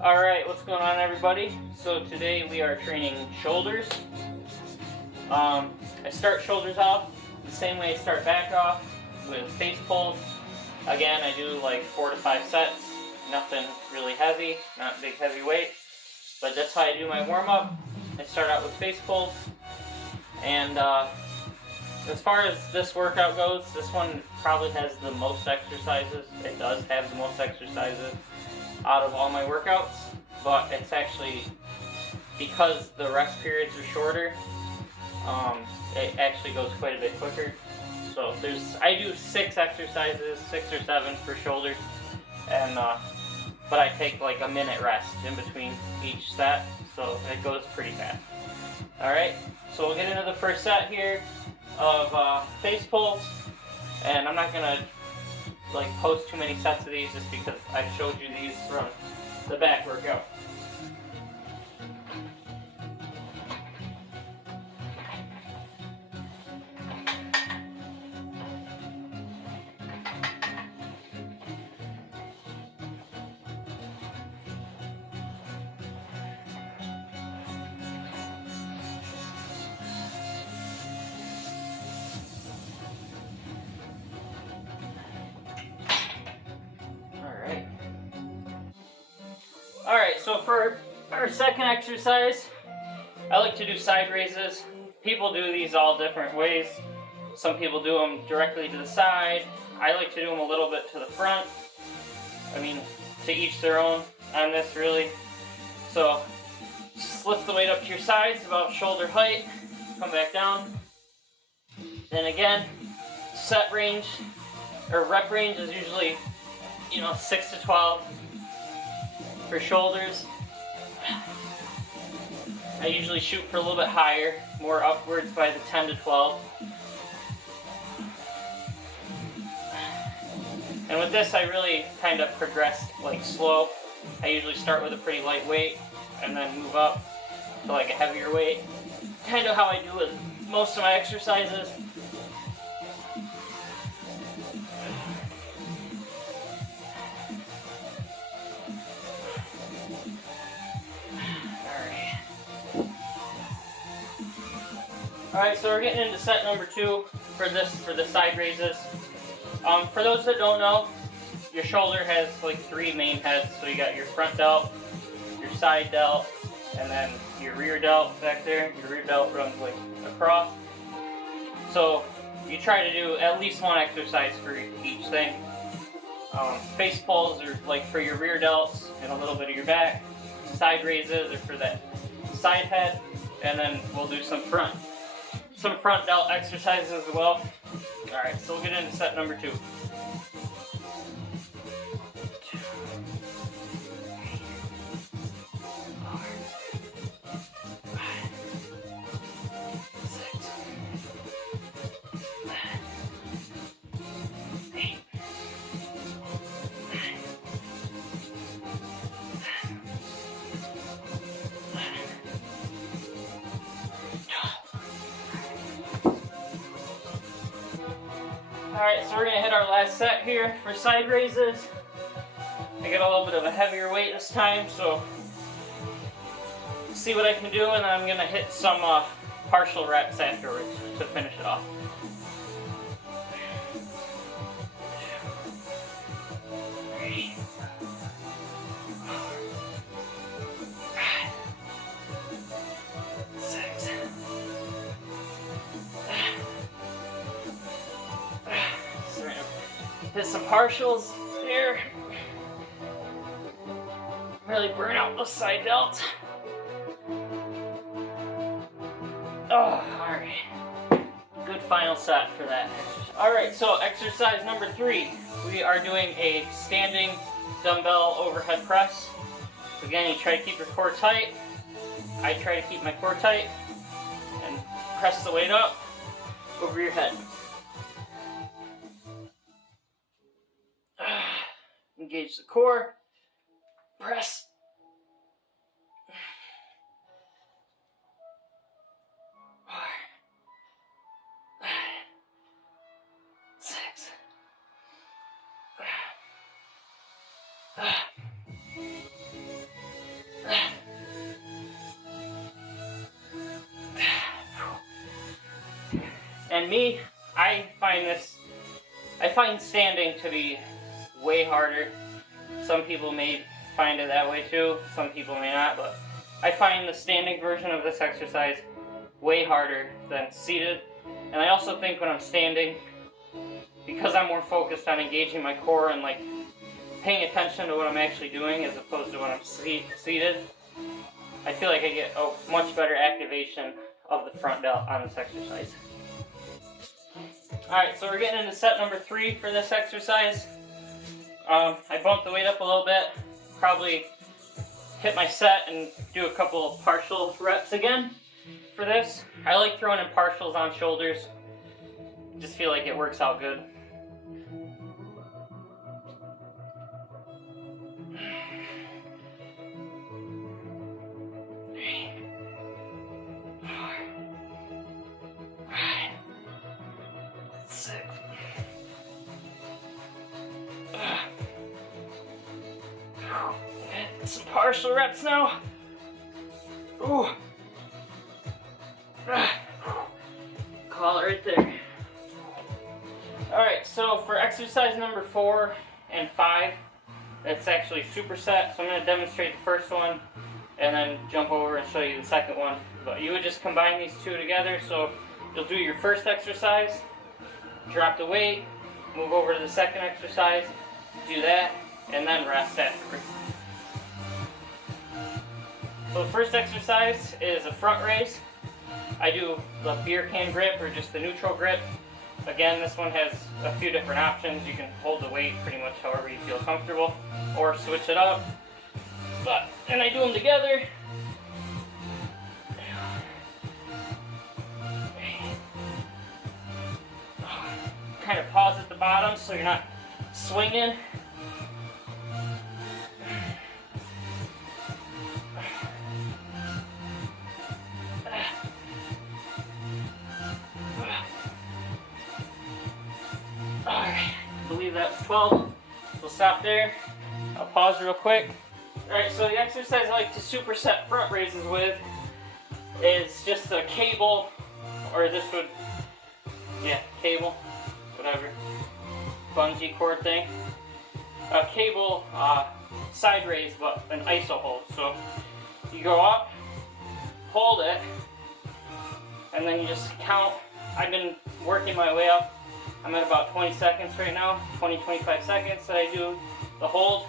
Alright, what's going on everybody? So today we are training shoulders. I start shoulders off the same way I start back off with face pulls. Again, I do like 4 to 5 sets, nothing really heavy, not big heavy weight, but that's how I do my warm-up. I start out with face pulls, and as far as this workout goes, this one probably has the most exercises. It does have the most exercises out of all my workouts, but it's actually, because the rest periods are shorter, it actually goes quite a bit quicker. So I do 6 exercises, 6 or 7 for shoulders, and but I take like a minute rest in between each set, so it goes pretty fast. Alright, so we'll get into the first set here of face pulls, and I'm not gonna like post too many sets of these just because I showed you these from the back workout. Alright, so for our second exercise, I like to do side raises. People do these all different ways. Some people do them directly to the side. I like to do them a little bit to the front. I mean, to each their own on this, really. So, just lift the weight up to your sides, about shoulder height. Come back down. Then again, set range, or rep range is usually, 6 to 12. For shoulders, I usually shoot for a little bit higher, more upwards by the 10 to 12. And with this, I really kind of progress like slow. I usually start with a pretty light weight and then move up to like a heavier weight. Kind of how I do with most of my exercises. Alright, so we're getting into set number 2 for the side raises. For those that don't know, your shoulder has like 3 main heads. So you got your front delt, your side delt, and then your rear delt back there. Your rear delt runs like across. So you try to do at least one exercise for each thing. Face pulls are like for your rear delts and a little bit of your back. Side raises are for that side head, and then we'll do some front delt exercises as well. Alright, so we'll get into set number 2. 2, 3, 4, 5, 6, 7, 8, 9, 10, 11, 12. Alright, so we're going to hit our last set here for side raises. I get a little bit of a heavier weight this time, so see what I can do, and then I'm going to hit some partial reps afterwards to finish it off. 3, 4, 5, 6, hit some partials here. Really burn out those side delts. Oh, alright. Good final set for that. Alright, so exercise number 3. We are doing a standing dumbbell overhead press. Again, you try to keep your core tight. I try to keep my core tight. And press the weight up over your head. Engage the core, press. 4, 5, 6, And me, I find standing to be way harder. Some people may find it that way too, some people may not, but I find the standing version of this exercise way harder than seated. And I also think when I'm standing, because I'm more focused on engaging my core and like paying attention to what I'm actually doing as opposed to when I'm seated, I feel like I get a much better activation of the front delt on this exercise. Alright, so we're getting into set number 3 for this exercise. I bumped the weight up a little bit, probably hit my set and do a couple of partial reps again for this. I like throwing in partials on shoulders, just feel like it works out good. Some partial reps now. Ooh. Call it right there. Alright, so for exercise number 4 and 5, that's actually superset. So I'm going to demonstrate the first one and then jump over and show you the second one. But you would just combine these two together. So you'll do your first exercise, drop the weight, move over to the second exercise, do that, and then rest afterwards. So the first exercise is a front raise. I do the beer can grip or just the neutral grip. Again, this one has a few different options. You can hold the weight pretty much however you feel comfortable or switch it up. And I do them together. Kind of pause at the bottom so you're not swinging. Alright, I believe that's 12. So stop there. I'll pause real quick. Alright, so the exercise I like to superset front raises with is just a cable, or this would, cable, whatever, bungee cord thing. A cable side raise, but an iso hold. So you go up, hold it, and then you just count. I've been working my way up. I'm at about 20 seconds right now, 20-25 seconds that I do the hold.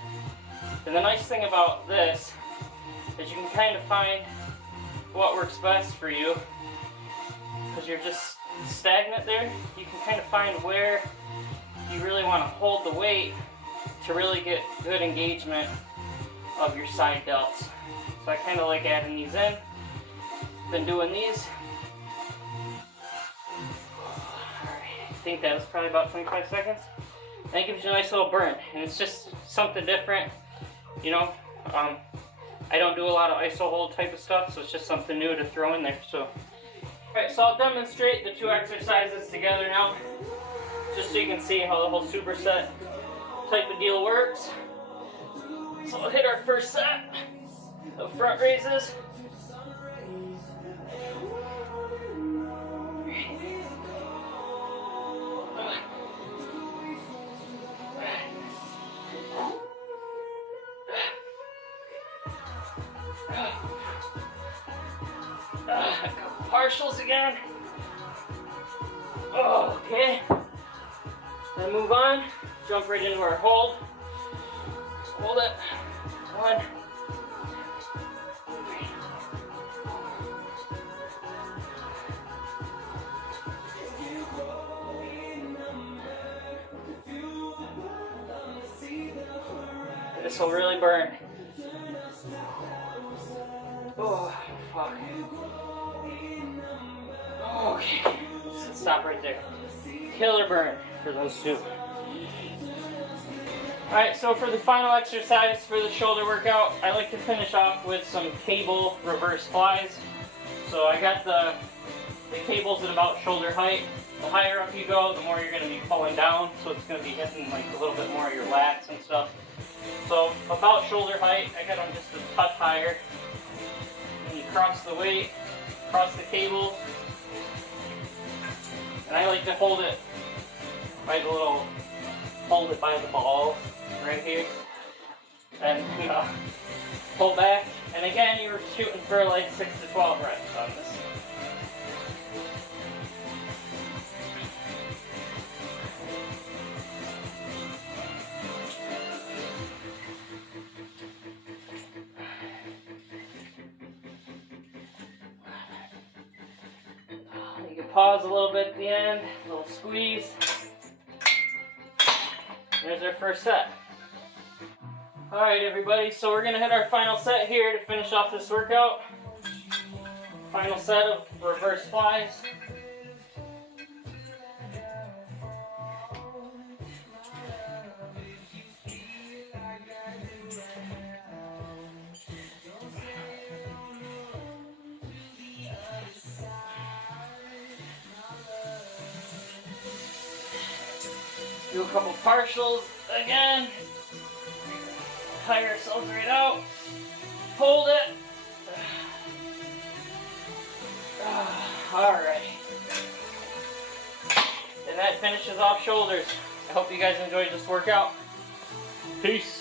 And the nice thing about this is you can kind of find what works best for you, because you're just stagnant there. You can kind of find where you really want to hold the weight to really get good engagement of your side delts. So I kind of like adding these in. Been doing these. I think that was probably about 25 seconds. And it gives you a nice little burn, and it's just something different, you know. I don't do a lot of iso hold type of stuff, so it's just something new to throw in there. So, alright, so I'll demonstrate the two exercises together now, just so you can see how the whole superset type of deal works. So we'll hit our first set of front raises. A couple partials again. Oh, okay. Then move on. Jump right into our hold. Hold it. 1. This will really burn. Oh, fuck. Okay, let's stop right there. Killer burn for those two. Alright, so for the final exercise for the shoulder workout, I like to finish off with some cable reverse flies. So I got the cables at about shoulder height. The higher up you go, the more you're going to be pulling down, so it's going to be hitting like a little bit more of your lats and stuff. So about shoulder height, I got them just a touch higher. And you cross the weight, cross the cable, And I like to hold it by the little, hold it by the ball right here. And pull back. And again, you're shooting for like 6 to 12 reps on this. You can pause a little bit at the end, a little squeeze. There's our first set. Alright everybody, so we're going to hit our final set here to finish off this workout. Final set of reverse flies. Do a couple partials again. Tire ourselves right out. Hold it. Alright. And that finishes off shoulders. I hope you guys enjoyed this workout. Peace.